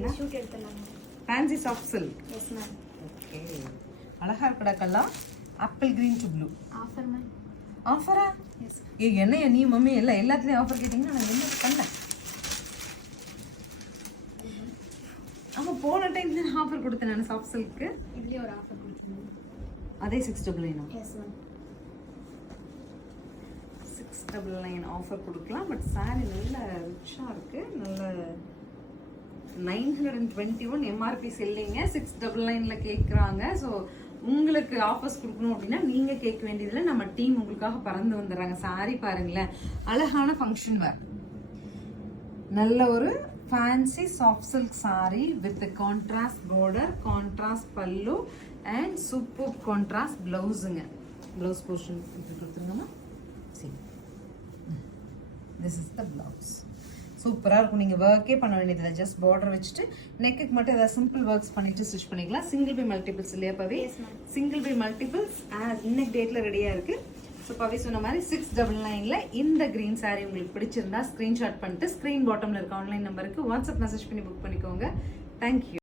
எடுத்துக்கோங்கடா. Shoot எடுத்துடலாம். Fancy soft silk. Yes ma'am. Okay, அழகா இருக்கடா colour. Apple green to blue. Offer ma'am. ஆஃபரா? Yes. என்னையா நீ மம்மி எல்லாத்துலேயும் ஆஃபர் கேட்டிங்கன்னா நான் என்ன பண்ணேன்? ஆமாம், போன டைம் தான் ஆஃபர் கொடுத்தேன் நான் சாஃப்ட் சில்க்கு. இதுலேயே ஒரு ஆஃபர் கொடுத்துருந்தேன். அதே 699. Yes ma'am. 699 ஆஃபர் கொடுக்கலாம். பட் சாரி நல்ல ரிச்சாக இருக்குது. நல்ல 921 எம்ஆர்பி செல்லிங்க. 699 கேட்குறாங்க. ஸோ உங்களுக்கு ஆஃபர்ஸ் கொடுக்கணும் அப்படின்னா நீங்கள் கேட்க வேண்டியதில்லை, நம்ம டீம் உங்களுக்காக பறந்து வந்துடுறாங்க. சாரி பாருங்களேன், அழகான ஃபங்க்ஷன் வேர். நல்ல ஒரு fancy soft silk sari with contrast border, contrast pallu and super contrast ப்ளவுஸுங்க. ப்ளவுஸ் போர்ஷன் இப்படி கொடுத்துருங்கம்மா. சரி, திஸ் இஸ் த ப்ளவுஸ். சூப்பராக இருக்கும். நீங்கள் ஒர்க்கே பண்ண வேண்டியதில்லை, ஜஸ்ட் பார்டர் வச்சுட்டு நெக்குக்கு மட்டும் ஏதாவது சிம்பிள் ஒர்க்ஸ் பண்ணிட்டு ஸ்டிச் பண்ணிக்கலாம். சிங்கிள் பை மல்டிபிள்ஸ் இல்லையா பவி? சிங்கிள் பை மல்டிபிள்ஸ் இன்னைக்கு டேட்டில் ரெடியாக இருக்குது. ஸோ பவி சொன்ன மாதிரி 699 இந்த க்ரீன் சாரீ உங்களுக்கு பிடிச்சிருந்தா ஸ்க்ரீன்ஷாட் பண்ணிட்டு ஸ்க்ரீன் பாட்டமில் இருக்க ஆன்லைன் நம்பருக்கு வாட்ஸ்அப் மெசேஜ் பண்ணி புக் பண்ணிக்கோங்க. தேங்க்யூ.